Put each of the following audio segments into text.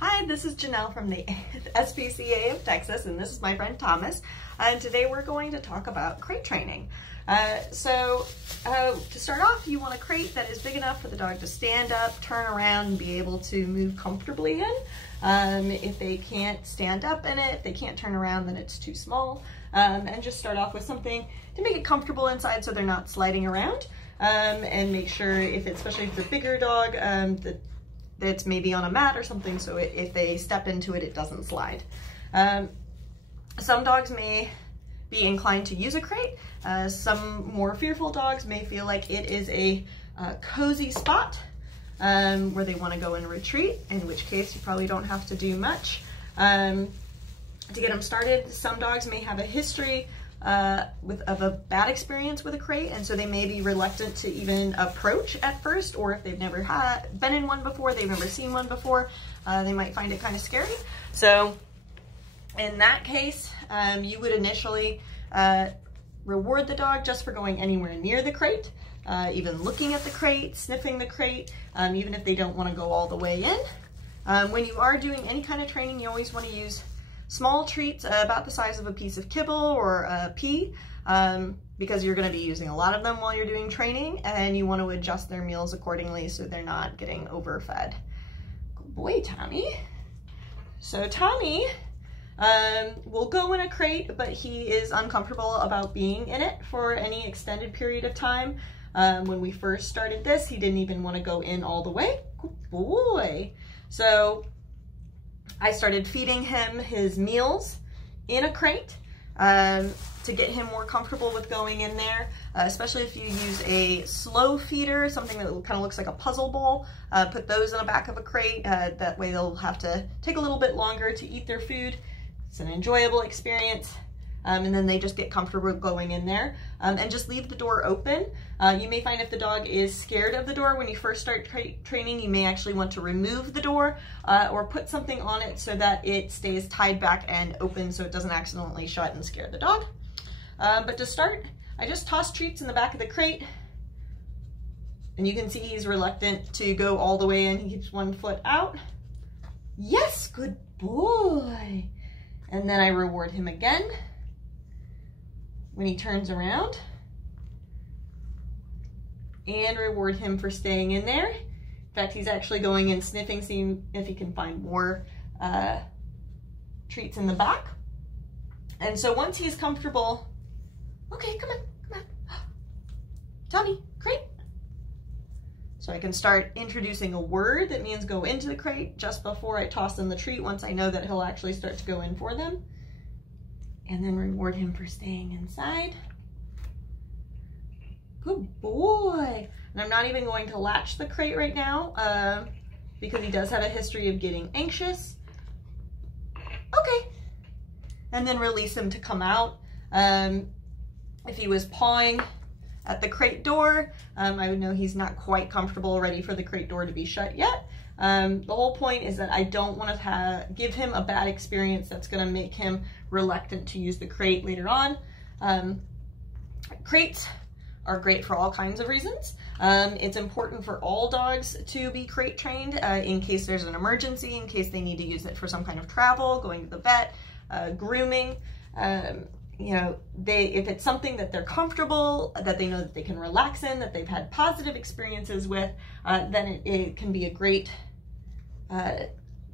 Hi, this is Janelle from the SPCA of Texas, and this is my friend Thomas. And today we're going to talk about crate training. To start off, you want a crate that is big enough for the dog to stand up, turn around, and be able to move comfortably in. If they can't stand up in it, if they can't turn around, then it's too small. And just start off with something to make it comfortable inside so they're not sliding around. And make sure, especially if it's a bigger dog, that's maybe on a mat or something, so if they step into it, it doesn't slide. Some dogs may be inclined to use a crate. Some more fearful dogs may feel like it is a cozy spot where they want to go and retreat, in which case you probably don't have to do much. To get them started, some dogs may have a history of a bad experience with a crate, and so they may be reluctant to even approach at first, or if they've never been in one before, they've never seen one before, they might find it kind of scary. So in that case, you would initially reward the dog just for going anywhere near the crate, even looking at the crate, sniffing the crate, even if they don't want to go all the way in. When you are doing any kind of training, you always want to use small treats about the size of a piece of kibble or a pea, because you're going to be using a lot of them while you're doing training, and you want to adjust their meals accordingly so they're not getting overfed. Good boy, Tommy. So Tommy will go in a crate, but he is uncomfortable about being in it for any extended period of time. When we first started this, he didn't even want to go in all the way. Good boy. So I started feeding him his meals in a crate to get him more comfortable with going in there, especially if you use a slow feeder, something that kind of looks like a puzzle ball. Put those in the back of a crate. That way they'll have to take a little bit longer to eat their food. It's an enjoyable experience. And then they just get comfortable going in there, and just leave the door open. You may find if the dog is scared of the door when you first start training, you may actually want to remove the door or put something on it so that it stays tied back and open so it doesn't accidentally shut and scare the dog. But to start, I just toss treats in the back of the crate, and you can see he's reluctant to go all the way in. He keeps one foot out. Yes, good boy. And then I reward him again when he turns around, and reward him for staying in there. In fact, he's actually going and sniffing, seeing if he can find more treats in the back. And so once he's comfortable, okay, come on, Tommy, crate. So I can start introducing a word that means go into the crate just before I toss in the treat, once I know that he'll actually start to go in for them. And then reward him for staying inside. Good boy. And I'm not even going to latch the crate right now because he does have a history of getting anxious. Okay. And then release him to come out. If he was pawing at the crate door, I would know he's not quite comfortable, ready for the crate door to be shut yet. The whole point is that I don't want to give him a bad experience that's going to make him reluctant to use the crate later on. Crates are great for all kinds of reasons. It's important for all dogs to be crate trained in case there's an emergency, in case they need to use it for some kind of travel, going to the vet, grooming. You know, if it's something that they're comfortable, that they know that they can relax in, that they've had positive experiences with, then it can be a great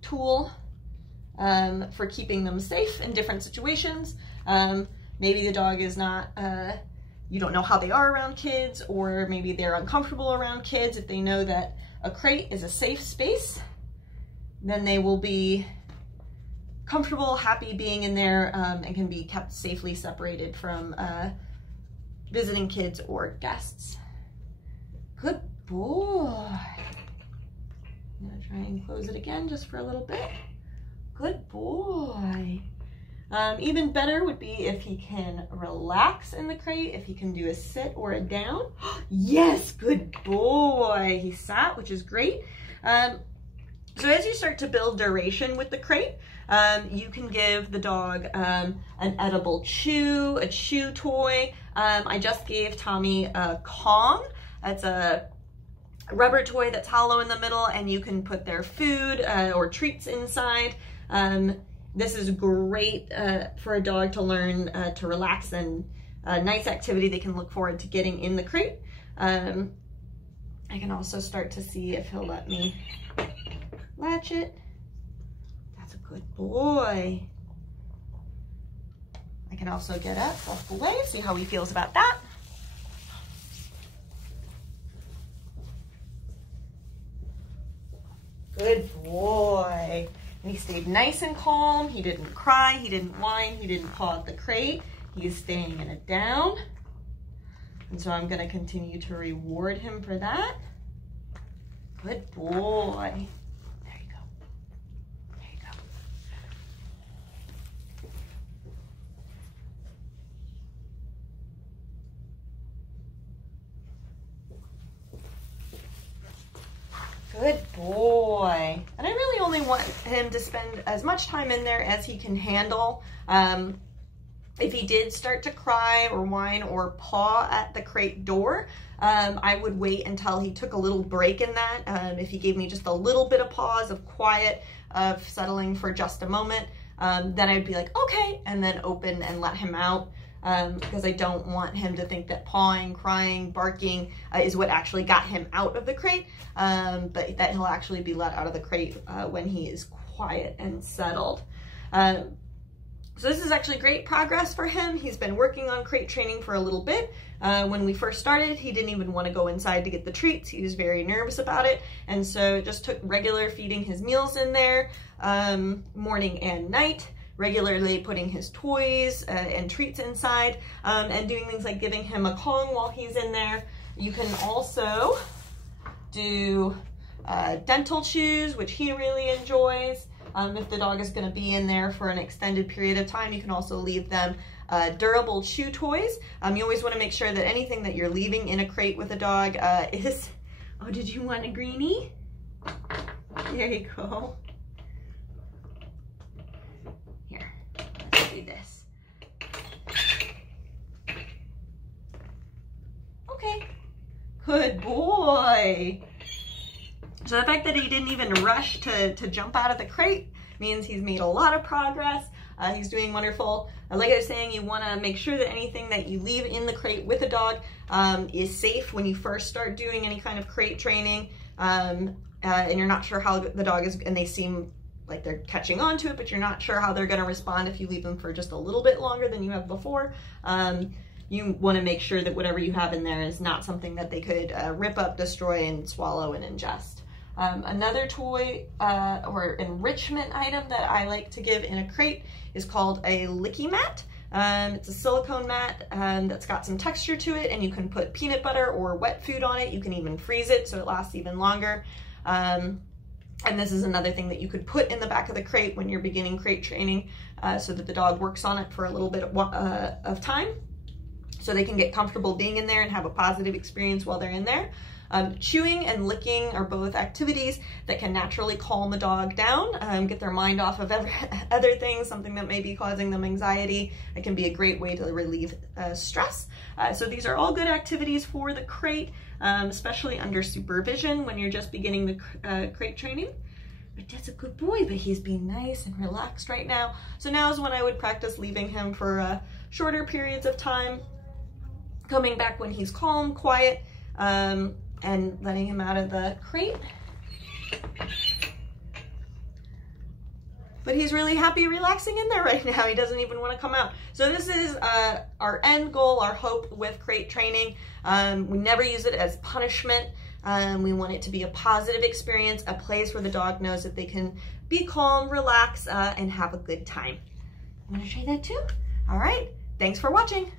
tool for keeping them safe in different situations. Maybe the dog is not, you don't know how they are around kids, or maybe they're uncomfortable around kids. If they know that a crate is a safe space, then they will be comfortable, happy being in there, and can be kept safely separated from visiting kids or guests. Good boy. I'm gonna try and close it again just for a little bit. Good boy. Even better would be if he can relax in the crate, if he can do a sit or a down. Yes, good boy. He sat, which is great. So as you start to build duration with the crate, you can give the dog an edible chew, a chew toy. I just gave Tommy a Kong. That's a rubber toy that's hollow in the middle, and you can put their food or treats inside. This is great for a dog to learn to relax, and a nice activity they can look forward to getting in the crate. I can also start to see if he'll let me latch it. That's a good boy. I can also get up, walk away, see how he feels about that. Good boy. And he stayed nice and calm. He didn't cry, he didn't whine, he didn't paw at the crate. He's staying in it down. And so I'm gonna continue to reward him for that. Good boy. There you go. There you go. Good boy. And I really only want him to spend as much time in there as he can handle. If he did start to cry or whine or paw at the crate door, I would wait until he took a little break in that. If he gave me just a little bit of pause, of quiet, of settling for just a moment, then I'd be like, okay, and then open and let him out. Because I don't want him to think that pawing, crying, barking is what actually got him out of the crate, but that he'll actually be let out of the crate when he is quiet and settled. So this is actually great progress for him. He's been working on crate training for a little bit. When we first started, he didn't even want to go inside to get the treats. He was very nervous about it. And so it just took regular feeding his meals in there, morning and night, regularly putting his toys and treats inside, and doing things like giving him a Kong while he's in there. You can also do dental chews, which he really enjoys. If the dog is going to be in there for an extended period of time, you can also leave them durable chew toys. You always want to make sure that anything that you're leaving in a crate with a dog is... Oh, did you want a greenie? There you go. Here, let's do this. Okay, good boy. So the fact that he didn't even rush to jump out of the crate means he's made a lot of progress. He's doing wonderful. Like I was saying, you want to make sure that anything that you leave in the crate with a dog is safe when you first start doing any kind of crate training, and you're not sure how the dog is, and they seem like they're catching on to it, but you're not sure how they're going to respond if you leave them for just a little bit longer than you have before. You want to make sure that whatever you have in there is not something that they could rip up, destroy, and swallow and ingest. Another toy or enrichment item that I like to give in a crate is called a licky mat. It's a silicone mat that's got some texture to it, and you can put peanut butter or wet food on it. You can even freeze it so it lasts even longer. And this is another thing that you could put in the back of the crate when you're beginning crate training, so that the dog works on it for a little bit of time, so they can get comfortable being in there and have a positive experience while they're in there. Chewing and licking are both activities that can naturally calm a dog down, get their mind off of other things, something that may be causing them anxiety. It can be a great way to relieve stress. So these are all good activities for the crate, especially under supervision when you're just beginning the crate training. But that's a good boy, but he's being nice and relaxed right now. So now is when I would practice leaving him for shorter periods of time, coming back when he's calm, quiet, and letting him out of the crate. But he's really happy relaxing in there right now. He doesn't even want to come out. So this is our end goal, our hope with crate training. We never use it as punishment. We want it to be a positive experience, a place where the dog knows that they can be calm, relax, and have a good time. Want to try that too? All right, thanks for watching.